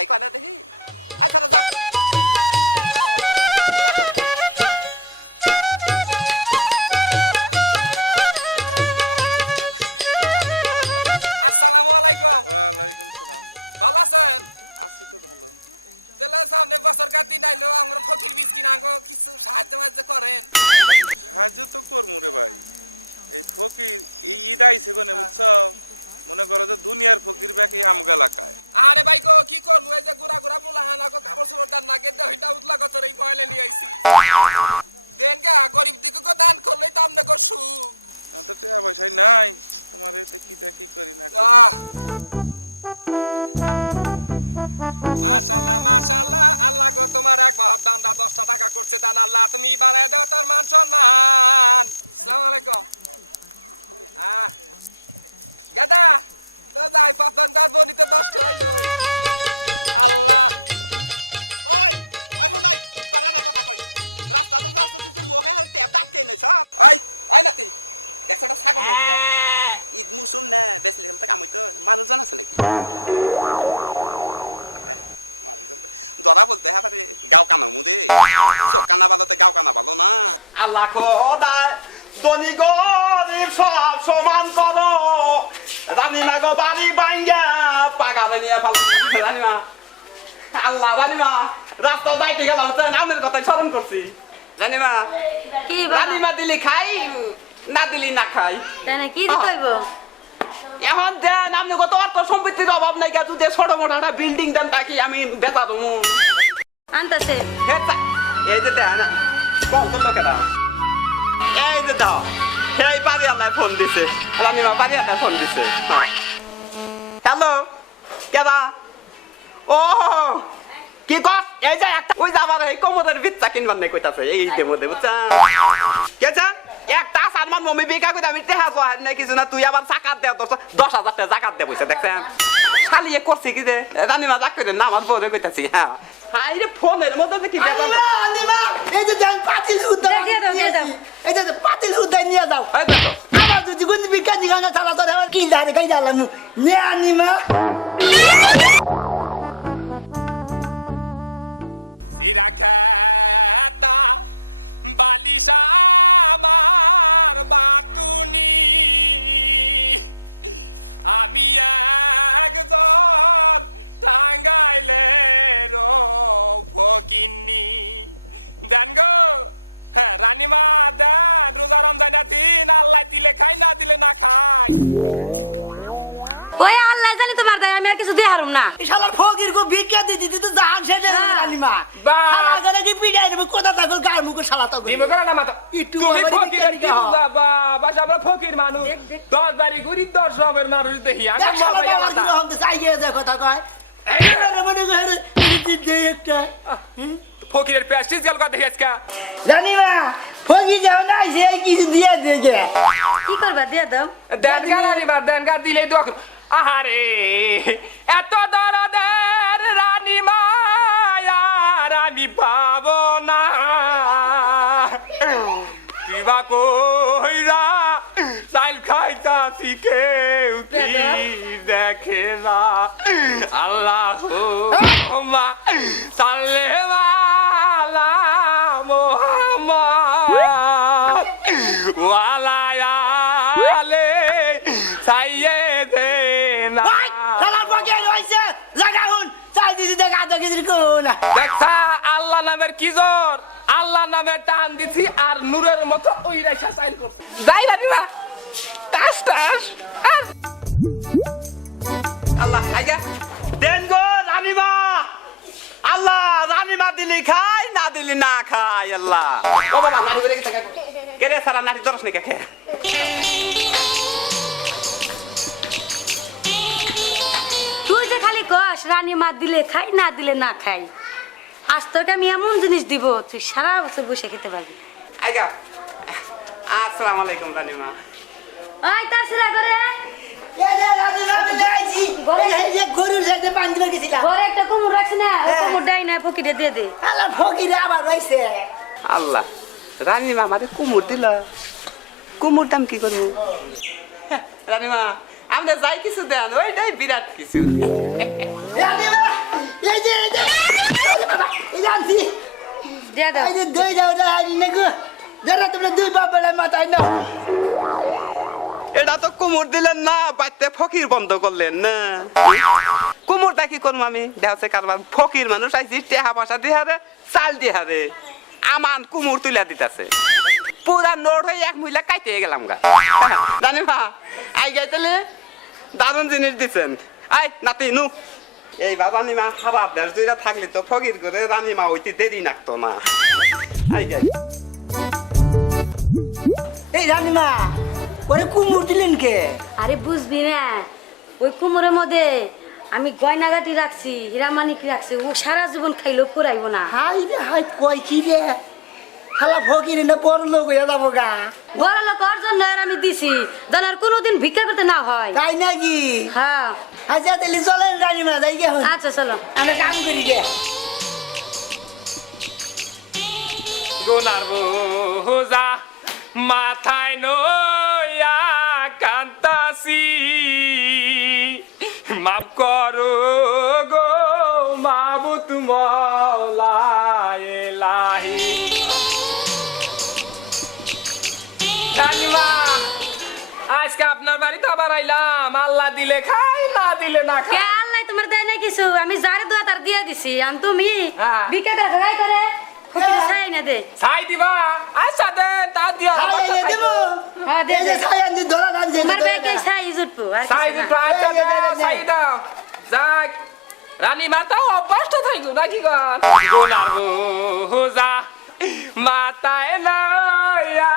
I got nothing. I got nothing. আল্লাহ খোদায় ধনী গরিব সব সমান করো। রানীমা গো বাড়ি বাইঙ্গা পাগালে নিয়ে ফেল। রানীমা আল্লাহ রানীমা রাস্তা যাইতে গেলাম তো নামের কথাই স্মরণ করছি। রানীমা কি রানীমা দিলি খাই না দিলি না খাই। কি হইব? এখন দেন আপনি কত অর্থ সম্পত্তির অভাব নাই গা যদি ছোট মোটো একটা বিল্ডিং দেন তাকি আমি বেচা দেবো। আনতাছে। এই যে দেন কম করল কেনা এই যে দাও। এই বাড়ি আল্লাহ ফোন দিছে। রানিমা বাড়ি আল্লাহ ফোন দিছে হ্যালো কেনা ও! কি কস? এই যে একটা ওই যাবার এই কোমরের বিচ্ছা কিনবার নেই কইতাছে। এই দেবো দেবো একটা আসার মান মমি বিকা কইতে আমি টেহা জোহার নাই কিছু না তুই আবার জাকাত দে তোর দশ হাজার টাকা জাকাত দে বসে দেখছেন? খালি এ করছি কি যে রানিমা জাক করে না আমার বউরে কইতাছি হ্যাঁ। হাই রে ফোনের মধ্যে কি এই যে দেন পাতিল। এই যে পাতিল নিয়ে যাও। এই দেখো। আমার যদি বিজ্ঞানী আমার কি জানে কাই জানলাম নে আনিমা! ওই আল্লাহ জানি তোমার দায় আমি আর কিছু দিয়ে হারুম না। শালার ফকির কো ভিক্ষা দিতে দিতে জান শেষ হয়ে গেল আনিমা বা। শালা গেলে কি পিড়াই দেবো কোথা থাকো গার মুখে শালা তো দিবে করে না মাথা। একটু তুমি ফকির দিকে হও। বাবা বাবা আমরা ফকির মানুষ। দশ বাড়ি ঘুরি দশ রবের মানুষ দেখি। আমি মজাই কি আলাদা। চাইয়ে দেয় কথা কয় এই, মনে করে দে একটা ফকিরের প্যাস্টিস গেল কথা দেখে জানিমা ফকি যাও না সে কিছু দিয়ে দেখে? কি করবা দিয়ে দাও। দেন গান আনিবার দেন গান দিলেই দোয়া আহারে এত দরদের রানী মায়ার আমি পাবো না। কিবা কইরা চাইল খাইতা কি দেখে না। আল্লাহ সাল্লে মালা দেখা আল্লাহ নামের কি জোর আল্লাহ নামের টান দিছি আর নূরের মতো ওই রেখা সাইল করছি। যাই না দিবা টাস টাস আর আল্লাহ আইগা দেন গো রানীমা। আল্লাহ রানীমা দিলি খাই না দিলি না খাই আল্লাহ। ও বাবা নারী গেছে কে রে সারা নারী দরস নি কে তুই যে খালি কস রানী মা দিলে খাই না দিলে না খাই। আজ তোকে আমি এমন জিনিস দিব তুই সারা বছর বসে খেতে পারবি আইগা আসসালামু আলাইকুম রানীমা ওই তার সিরা করে এ রে রাজি না মিলে আইছি ঘরে দিন গেছিলাম ঘরে একটা কুমুর রাখছি না ওই হ্যাঁ। কুমুর ডাই না ফকিরে দিয়ে দে আল্লাহ ফকিরে আবার রয়েছে আল্লাহ রানীমা আমাদের কুমুর দিল কুমুর দাম কি করব রানীমা আমরা যাই কিছু দেন ওইটাই বিরাট কিছু আনছি দিয়ে দাও এই যে দুই যাও না হারি না গো যারা তোমরা দুই বাপ মাথায় নাও এটা তো কুমুর দিলেন না বাড়িতে ফকির বন্ধ করলেন না কুমুরটা কি করব আমি দেহছে কারবার ফকির মানুষ আইসি টেহা পয়সা দিহারে চাল দিহারে আমান কুমুর তুলে দিতেছে পুরা নোট হয়ে এক মহিলা কাইতে গেলাম গা জানি মা আই গাইতেলে দারুণ জিনিস দিচ্ছেন আই নাতি নু এই বা রানিমা খাবার দেশ দুইটা থাকলে তো ফকির করে রানিমা হইতে দেরি নাকতো না আই গাই এই রানীমা ওরে কুমুর দিলেন কে? আরে বুঝবি না ওই কুমোরের মধ্যে আমি গয়নাগাটি রাখছি হীরামানিক রাখছি ও সারা জীবন খাইলেও পুরাইব না। হাই রে হাই কই কি রে? খালা ফকিরে না বড় লোক হয়ে যাব গা। বড় লোক অর্জন নয় আমি দিছি যেন আর কোনোদিন ভিক্ষা করতে না হয়। তাই নাকি? হ্যাঁ। আচ্ছা তাহলে চলেন রানীমা যাই গে আচ্ছা চলো। আমরা কাম করি গে গোনার বোঝা মাথায় নয়া দিলে খাই না দিলে না কে খাই আল্লাহ তোমার দেয় না কিছু। আমি যারে দোয়া তার দিয়ে দিছি। আর তুমি হ্যাঁ। করে ধরাই করে ফকিরে ছাই না দে। ছাই দিবা? আচ্ছা দেন তা দিয়া খাই এনে দেবো। হ্যাঁ দে দে। ছাই আনছি ধরা আনছি তোমার ব্যাগে ছাই জুটবো না। দিতো আচ্ছা এই, এই, দাও। দাও। যাক রানী মাতাও অভ্যস্ত থাকব নাকি গান গোনার বোঝা মাতায় লয়া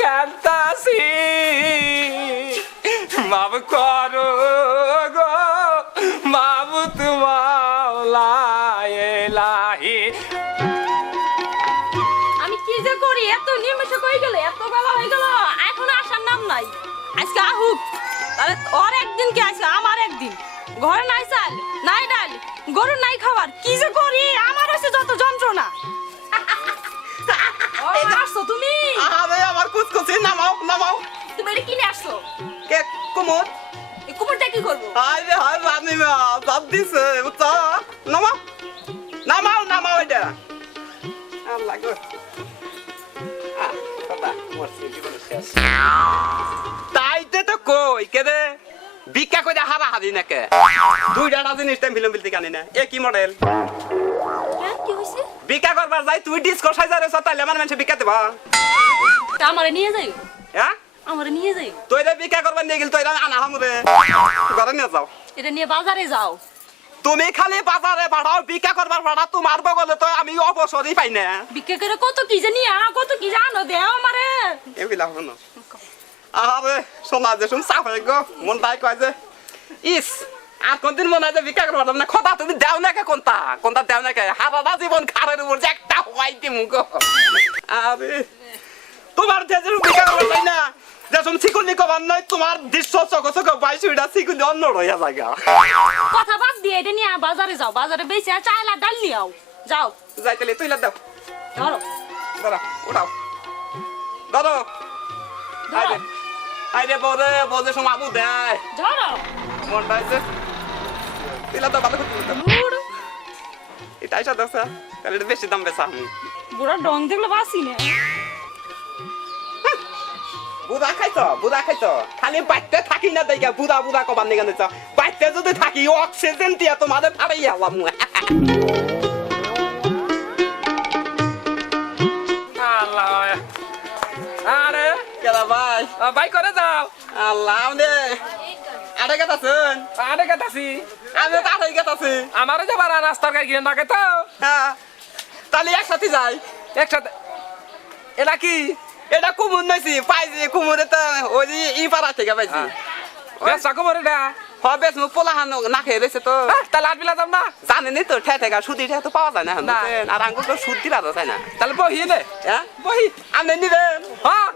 কান্তাসি মাব করো একদিন কি আছে আমার একদিন। ঘরে নাই চাল নাই ডাল গরু নাই খাবার কি যে করি? আমার হচ্ছে যত যন্ত্রণা। আসছো তুমি? আরে আমার কুচকুচি নামাও নামাও। তুমি এটা কিনে আসছো? কে কুমুর এই কুকুরটা কি করব? হাই রে হাই রানিমা সব দিছে বুঝছ নামাও নামাও নামাও এটা। আল্লাহ গো। তাইতে তো কই কে রে? ভিক্ষা কইরা হারা হারি নাকে? দুইটা জিনিস টাইম ফিল্ম বিলতে কানি না। এ কি মডেল হ্যাঁ, কি ভিক্ষা করবার যাই তুই ডিসকো সাইজা রে তাইলে আমার মানুষ ভিক্ষা দেবা। তা আমারে নিয়ে যাই হ্যাঁ? আমারে নিয়ে যাই তুই রে ভিক্ষা করবার নিয়ে গেল তুই রে আনা হাম রে ঘরে নিয়ে যাও। এটা নিয়ে বাজারে যাও। তুমি খালি বাজারে পাঠাও ভিক্ষা করবার পাঠা তোমার বগলে তো আমি অবসরই পাই না। বিক্রি করে কত কি জানি আ কত কি জানো দেও আমারে। এগুলা হলো আরে শোনা যে শুন চাপ হয়ে গো মন তাই কয় যে ইস আর কোনদিন মনে হয় যে ভিক্ষা করবার না। কথা তুমি দেও না কে কোনটা? কোনটা দেও না কে? হারাটা জীবন খারের উপর যে একটা হওয়াই দিম গো। আরে তোমার যে যে ভিক্ষা করবার চাই না যেসম চিকুনি কবার নয় তোমার দৃশ্য চোখ চোখ বাইশ উইটা চিকুনি অন্য রইয়া জায়গা। কথা বাদ দিয়ে এটা নিয়ে বাজারে যাও বাজারে বেচে চাল আর ডাল নিয়ে আও। যাও। যাইতেলে তুই দাও। ধরো। দাঁড়া উঠাও দাঁড়ো আইরে আইরে বরে বলে সময় আবু দেয়। ধরো। মনটা আছে দিলা তো ভালো করতে বুড়ো এটা আইসা দেখছে তাহলে এটা বেশি দাম বেচা আমি। বুড়ো ডং দেখলে বাসি না। বুড়া খাইছ বুড়া খাইছ। খালি বাইতে থাকি না দেখা বুড়া বুড়া কবার নিয়ে গেছে বাইতে যদি থাকি অক্সিজেন দিয়া তোমাদের ফাড়াই হলাম বাই করে যাও। আল্লাহ আমনে। আড়ে গেতাছেন? আরে গেতাছি। আমি তো আড়াই গেতাছি। আমারও যাবার রাস্তার গাড়ি কিনে থাকে তো। হ্যাঁ তাহলে একসাথে যাই। একসাথে এটা কি? এটা কুমুর নইছি পাইছি কুমুরে তো ওই ই পাড়া থেকে পাইছি। বেশ খবর এটা হবে মু পোলা হান না খেয়ে রয়েছে তো। তাহলে আট বিলা যাম না। জানেনি তো ঠে ঠেকা সুদি ঠে তো পাওয়া যায় না না। আর আঙ্গুল তো সুদ দিলা তো না। তাহলে বহি নে হ্যাঁ? বহি। আপনি নিবেন। হ্যাঁ।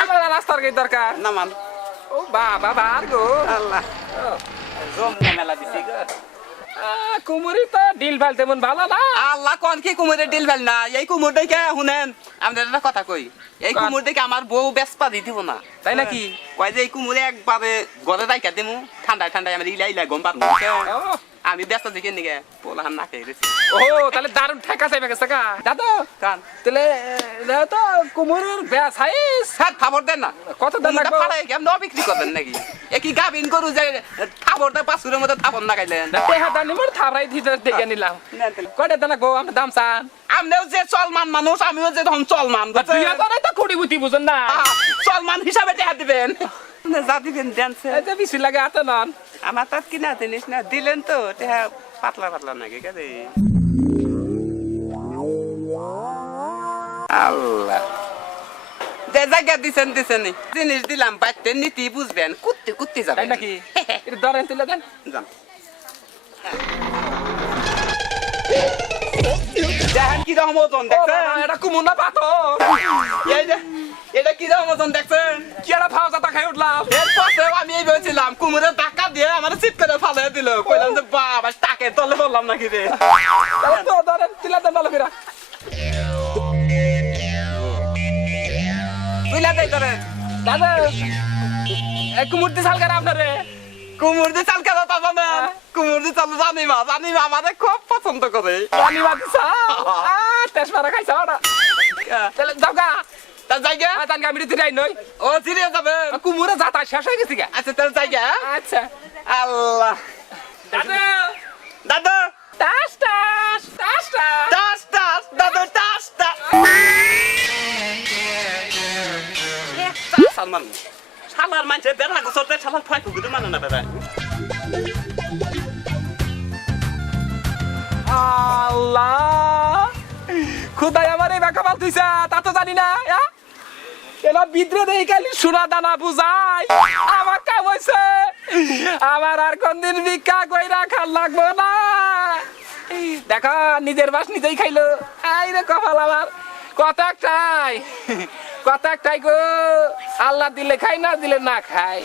আমার রাস্তার গাড়ি দরকার? না মান ও বাবা বার গো। আল্লাহ। জম মেলা দিছি গো। কুমুরি তো ডিল ভালো তেমন ভালো না। আল্লাহ কোন কি কুমুরের ডিল ফেল না? এই কুমুর দেখে শুনেন আপনাদের একটা কথা কই। এই? কুমুর দেখে আমার বউ বেসপা দি দিব না। তাই নাকি? কয় যে এই কুমুরে একবারে গলে রাইকা দিমু ঠান্ডায় ঠান্ডায় আমার ইলা ইলা গম পাবো ও, আমি ব্যস্ত দেখে নিগে পোলাহান না খেয়ে গেছি। ও তাহলে দারুণ ঠেকা চাইবে গেছে কা দাদু কান। তাহলে আহ, তো কুমুরের বেয়া সাইজ স্যার খাবার দেন না। কত দাম লাগবে? ফাড়াই কেমন বিক্রি করবেন নাকি? এ কি গাবিন করু যে খাবার দেয় পাঁচশোর মধ্যে খাবার না খাইলেন? না তে হাতা নিমর থারাই দিতে দেখে নিলাম। কয়টা দানা গো আমরা দাম চান। আমরাও যে চলমান মানুষ আমিও যে ধন চলমান? তুই তো কুড়ি বুতি বুঝুন না। চলমান হিসাবে টেহা দিবেন। যা দিবেন দেন। এই যে বেশি লাগে আত নন। আমার তার কিনা জিনিস না দিলেন তো পাতলা পাতলা নাকি গেছে আল্লাহ। জায়গা দিছেন দিছেন। জিনিস দিলাম বাইতে নীতি বুঝবেন কুত্তি কুত্তি যাবেন নাকি? ধরেন তুলে দেন। যান দেখেন কি রকম ওজন দেখছেন? এটা কুমুর পাথর। এই যে। এটা কি রকম ওজন দেখছেন? কি একটা ফাও জাতা খাই উঠলাম। এর পাশেও আমি এই বলছিলাম কুমুরের টাকা দিয়ে আমার চিট করে ফালে দিল। কইলাম যে বাবা টাকে তলে বললাম নাকি রে? ধরেন তুলে দেন ভালো ফিরা বুঝলা দেই তোরে দাদা কুমুর দিয়ে সাল করে আপনারে? কুমুর দিয়ে কেন তা জানে হ্যাঁ। কুমুর দিয়ে চাল জানি মা জানি মা আমাদের খুব পছন্দ করে। পানি মাতিস আ তেজ মারা খাইছ ওটা। তাহলে যাও তার জায়গা গা মিটি যাই নই। ও চিড়িয়ে যাবে কুমুরে যাতা শেষ হয়ে গেছি আচ্ছা তার জায়গা আচ্ছা। আল্লাহ। দাদা। দাদু। টাস টাস টাস টাস। টাস দাদু টাস টাস। সালমান। শালার মানছে বেড়া গোসরতে শালার ফাই কুকুরে মানে না বেড়া। আল্লাহ। খুদাই আমার এই বাঁকা মাল তুইছা তা তো জানি না ইয়া? এলা বিদ্রে দেই খালি সোনা দানা বুঝাই। আমার কাম হইছে। আমার আর কোনদিন ভিক্ষা কইরা খাল লাগবো না। দেখো, নিজের বাস নিজেই খাইলো। আই রে কপাল আমার। কত একটাই। কত একটাই গো। আল্লাহ দিলে খাই, না দিলে না খাই।